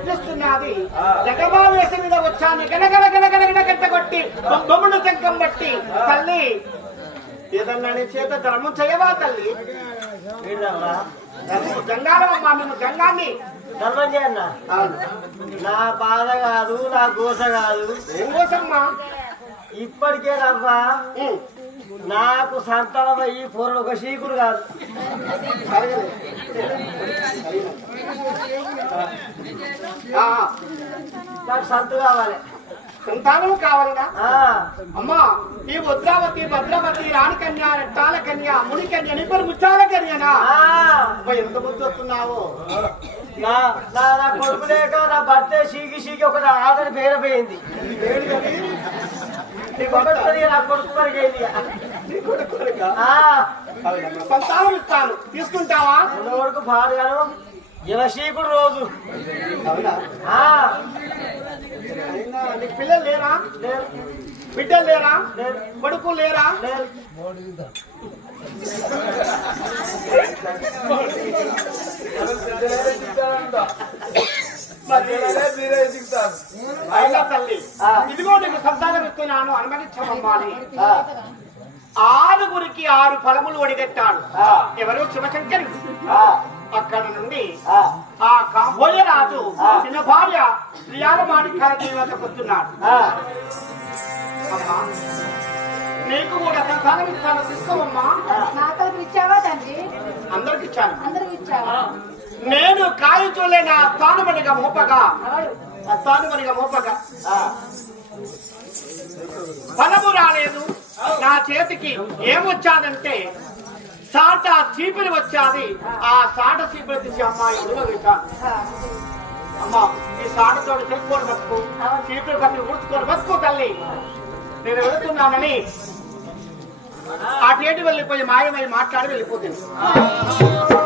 నిద్రిస్తున్నది జగమావేశ మీద వచ్చాను గనగల గనగల కొట్టి బొమ్మడు శంఖం బట్టి తల్లి ఏదన్నా చేత ధర్మం చేయవా తల్లి గంగారమ్మా మేము గంగాన్ని ధర్మం చేయన్నా నా బాధ కాదు నా దోష కాదు ఏం కోసమ్మా ఇప్పటికే రవ్వా నాకు సంతానం ఈ పూర్ణ ఒక సీకుడు కాదు సంతు కావాలి సంతానం కావాలిగా అమ్మా ఈ ఉద్రావతి భద్రావతి రాణికన్య రెట్టాల కన్య ముని కన్య ఇప్పుడు ముచ్చాల కన్యనా ఎంత ముందు వస్తున్నావు నా కొడుకు లేక నా భర్త సీగి సీగి ఒక ఆదర పేరపోయింది సంతానం ఇస్తాను తీసుకుంటావా కొడుకు భార్యను యువశీకుడు రోజు పిల్లలు లేరా బిడ్డలు లేరా కొడుకు లేరా ఇదిగో నేను సంతానం ఇస్తున్నాను అనుమతించమని ఆరుగురికి ఆరు ఫలములు వడిగట్టాడు ఎవరు శివశంకరి అక్కడ నుండి ఆ కాంబోయ రాజు చిన్న భార్య శ్రీయాల మాణిక్యాలయ కొత్తున్నాడు నీకు కూడా సంతానం ఇచ్చాను తీసుకోమ్మా నాతో ఇచ్చావా తండ్రి అందరికి ఇచ్చాను అందరికి ఇచ్చాను నేను కాయుతో నా ఆ మోపగా ఆ మోపగా చేతికి ఏమొచ్చాదంటే సాట చీపిలి వచ్చాది ఆ సాట చీపిలి తీసి అమ్మాయి అమ్మా ఈ సాటతో చెప్పుకోని బతుకు చీపిలి పట్టి ఊడ్చుకోని బతుకు తల్లి నేను వెళుతున్నానని అటు టేటి వెళ్ళిపోయి మాయమై మాట్లాడి వెళ్ళిపోతుంది